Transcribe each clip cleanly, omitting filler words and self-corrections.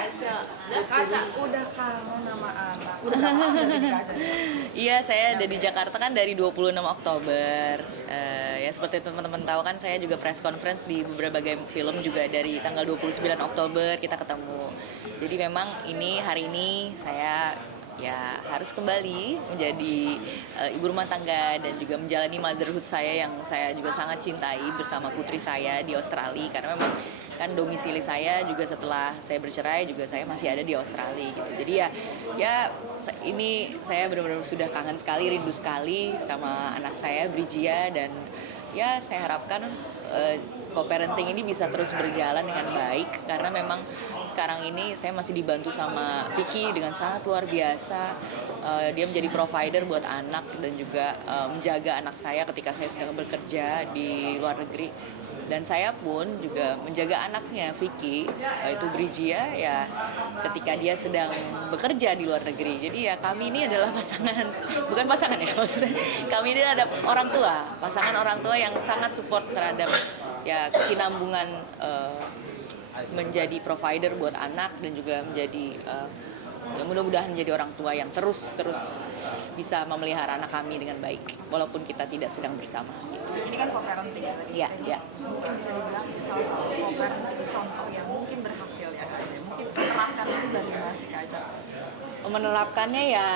Kaca udah kangen sama anak. Udah kangen dari Kaca. Iya, saya ada di Jakarta kan dari 26 Oktober. Ya seperti teman-teman tahu kan saya juga press conference di berbagai film juga dari tanggal 29 Oktober kita ketemu. Jadi memang hari ini saya ya harus kembali menjadi ibu rumah tangga dan juga menjalani motherhood saya yang saya juga sangat cintai bersama putri saya di Australia, karena memang kan domisili saya juga setelah saya bercerai juga saya masih ada di Australia gitu. Jadi ya ini saya benar-benar sudah kangen sekali, rindu sekali sama anak saya Brigia, dan ya saya harapkan co-parenting ini bisa terus berjalan dengan baik, karena memang sekarang ini saya masih dibantu sama Vicky dengan sangat luar biasa. Dia menjadi provider buat anak dan juga menjaga anak saya ketika saya sedang bekerja di luar negeri. Dan saya pun juga menjaga anaknya Vicky, yaitu Brigia, ya ketika dia sedang bekerja di luar negeri. Jadi ya kami ini adalah pasangan, bukan pasangan ya maksudnya, kami ini ada pasangan orang tua yang sangat support terhadap ya kesinambungan menjadi provider buat anak dan juga menjadi ya mudah-mudahan menjadi orang tua yang terus bisa memelihara anak kami dengan baik walaupun kita tidak sedang bersama. Ini kan co-parenting ya tadi. Iya. Mungkin bisa dibilang itu salah satu co-parenting contoh yang mungkin berhasil ya Kaca. Mungkin seterapkan itu bagaimana sih Kaca? Menerapkannya ya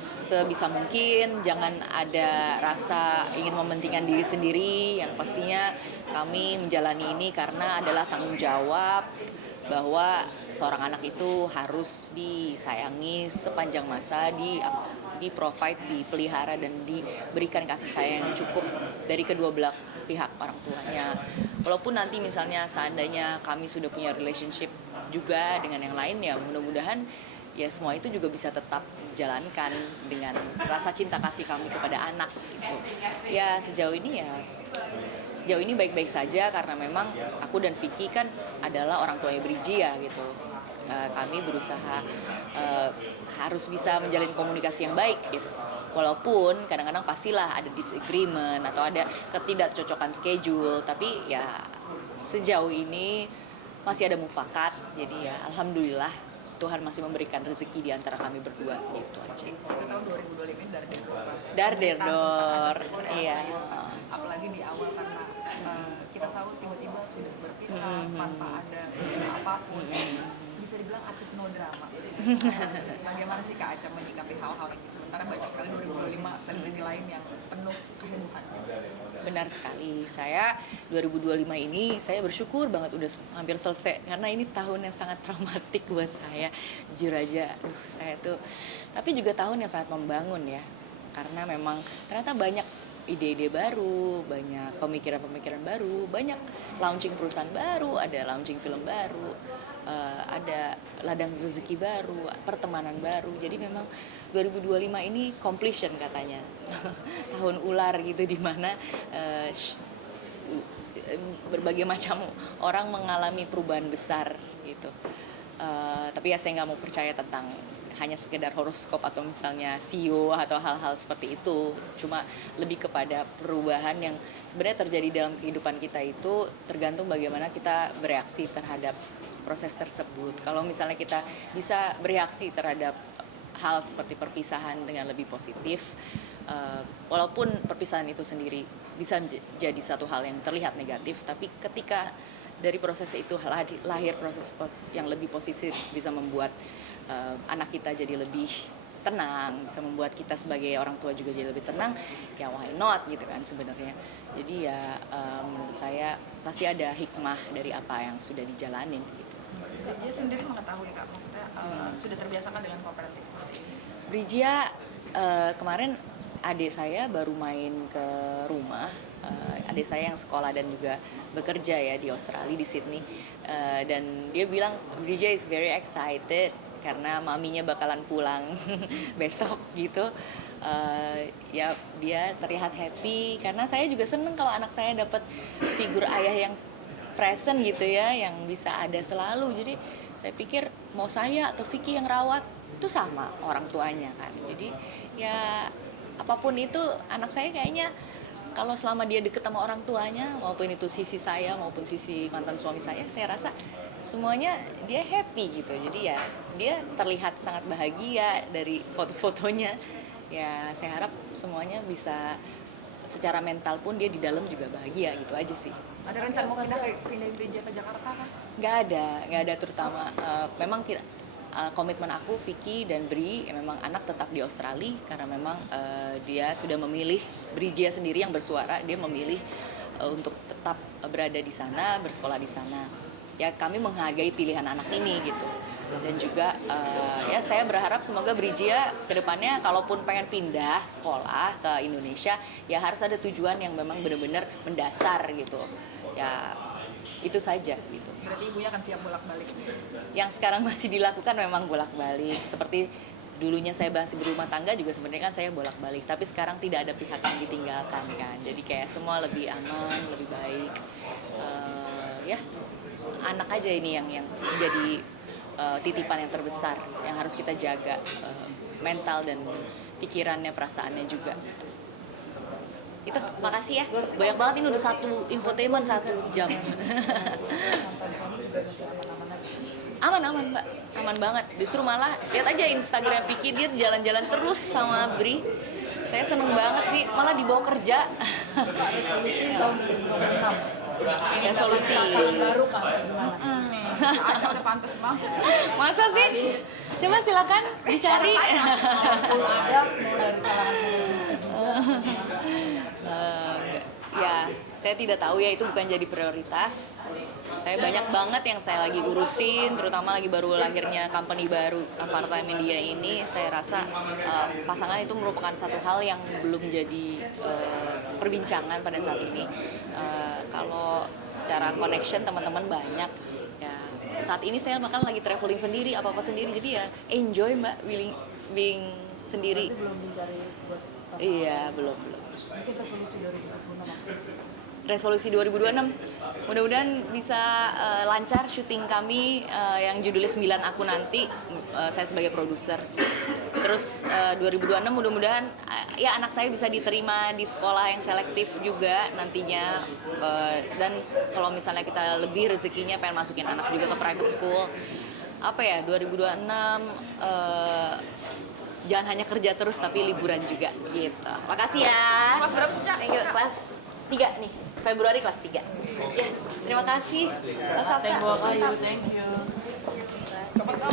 sebisa mungkin, jangan ada rasa ingin mementingkan diri sendiri. Yang pastinya kami menjalani ini karena adalah tanggung jawab bahwa seorang anak itu harus disayangi sepanjang masa, di provide, dipelihara dan diberikan kasih sayang yang cukup dari kedua belah pihak orang tuanya. Walaupun nanti misalnya seandainya kami sudah punya relationship juga dengan yang lain, ya mudah-mudahan ya semua itu juga bisa tetap dijalankan dengan rasa cinta kasih kami kepada anak gitu. Ya sejauh ini baik-baik saja, karena memang aku dan Vicky kan adalah orang tuanya Brigia gitu. Kami berusaha harus bisa menjalin komunikasi yang baik gitu. Walaupun kadang-kadang pastilah ada disagreement atau ada ketidakcocokan schedule, tapi ya sejauh ini masih ada mufakat. Jadi ya alhamdulillah Tuhan masih memberikan rezeki di antara kami berdua gitu aja. Kita tahu 2025 ini Darderdor, iya. Apalagi di awal karena kita tahu tiba-tiba sudah berpisah tanpa ada apapun. Bisa dibilang artis no drama. Bagaimana sih Kak Aca menyikapi hal-hal ini? Sementara banyak sekali 2025 selebriti lain yang penuh kehebohan. Benar sekali. Saya 2025 ini saya bersyukur banget udah hampir selesai, karena ini tahun yang sangat traumatik buat saya. Jujur aja, saya tuh. Tapi juga tahun yang sangat membangun ya. Karena memang ternyata banyak ide-ide baru, banyak pemikiran-pemikiran baru, banyak launching perusahaan baru, ada launching film baru, ada ladang rezeki baru, pertemanan baru. Jadi memang 2025 ini completion katanya. Tahun ular gitu, di mana berbagai macam orang mengalami perubahan besar gitu. Tapi ya saya nggak mau percaya tentang hanya sekedar horoskop atau misalnya CEO atau hal-hal seperti itu. Cuma lebih kepada perubahan yang sebenarnya terjadi dalam kehidupan kita itu tergantung bagaimana kita bereaksi terhadap proses tersebut. Kalau misalnya kita bisa bereaksi terhadap hal seperti perpisahan dengan lebih positif, walaupun perpisahan itu sendiri bisa jadi satu hal yang terlihat negatif, tapi ketika dari proses itu lahir proses yang lebih positif, bisa membuat anak kita jadi lebih tenang, bisa membuat kita sebagai orang tua juga jadi lebih tenang, ya why not gitu kan sebenarnya. Jadi ya menurut saya pasti ada hikmah dari apa yang sudah dijalanin gitu. Brigia sendiri mengetahui Kak, maksudnya sudah terbiasakan dengan co-parenting seperti ini? Brigia kemarin adik saya baru main ke rumah, adik saya yang sekolah dan juga bekerja ya di Australia, di Sydney, dan dia bilang Brigia is very excited karena maminya bakalan pulang besok gitu. Ya dia terlihat happy, karena saya juga seneng kalau anak saya dapat figur ayah yang present gitu ya, yang bisa ada selalu. Jadi saya pikir mau saya atau Vicky yang rawat itu sama orang tuanya kan. Jadi ya apapun itu anak saya kayaknya kalau selama dia deket sama orang tuanya, maupun itu sisi saya maupun sisi mantan suami saya rasa semuanya dia happy gitu. Jadi ya dia terlihat sangat bahagia dari foto-fotonya. Ya saya harap semuanya bisa, secara mental pun dia di dalam juga bahagia gitu aja sih. Ada rencana mau pindah gereja ke Jakarta kan? Nggak ada terutama memang tidak. Komitmen aku, Vicky dan Bri, memang anak tetap di Australia karena memang dia sudah memilih, Brijia sendiri yang bersuara, dia memilih untuk tetap berada di sana, bersekolah di sana. Ya kami menghargai pilihan anak ini gitu. Dan juga ya saya berharap semoga Brijia kedepannya kalaupun pengen pindah sekolah ke Indonesia, ya harus ada tujuan yang memang benar-benar mendasar gitu. Ya itu saja gitu. Berarti ibunya akan siap bolak-balik. Yang sekarang masih dilakukan memang bolak-balik. Seperti dulunya saya masih berumah tangga juga sebenarnya kan saya bolak-balik. Tapi sekarang tidak ada pihak yang ditinggalkan kan. Jadi kayak semua lebih aman, lebih baik. Ya anak aja ini yang menjadi titipan yang terbesar yang harus kita jaga, mental dan pikirannya, perasaannya juga. Itu makasih ya, banyak banget ini udah satu infotainment 1 jam. Aman Mbak, aman banget. Justru malah lihat aja Instagram Vicky, dia jalan-jalan terus sama Bri. Saya seneng banget sih, malah dibawa kerja. Resolusi tahun 2026. Resolusi Pasangan baru kan? Aca udah pantas banget. Masa sih? Coba silakan dicari. Walaupun ada mau dari kalangan selebriti. Ya, saya tidak tahu ya, itu bukan jadi prioritas. Saya banyak banget yang saya lagi urusin, terutama lagi baru lahirnya company baru Avarta Media ini. Saya rasa pasangan itu merupakan satu hal yang belum jadi perbincangan pada saat ini. Kalau secara connection teman-teman banyak. Ya, saat ini saya bahkan lagi traveling sendiri, apa-apa sendiri. Jadi ya enjoy Mbak, being sendiri. Berarti belum mencari buat pasangan. Iya, belum. Mungkin resolusi 2026 apa? Resolusi 2026 mudah-mudahan bisa lancar syuting kami yang judulnya 9 Aku Nanti, saya sebagai produser. Terus 2026 mudah-mudahan ya anak saya bisa diterima di sekolah yang selektif juga nantinya, dan kalau misalnya kita lebih rezekinya pengen masukin anak juga ke private school, apa ya, 2026 jangan hanya kerja terus tapi liburan juga gitu. Makasih ya. Kelas berapa sih, Cak? Thank you. Kelas 3 nih. Februari kelas 3. Ya, terima kasih. Mas Sabta. Thank you, thank you. Cepet dong.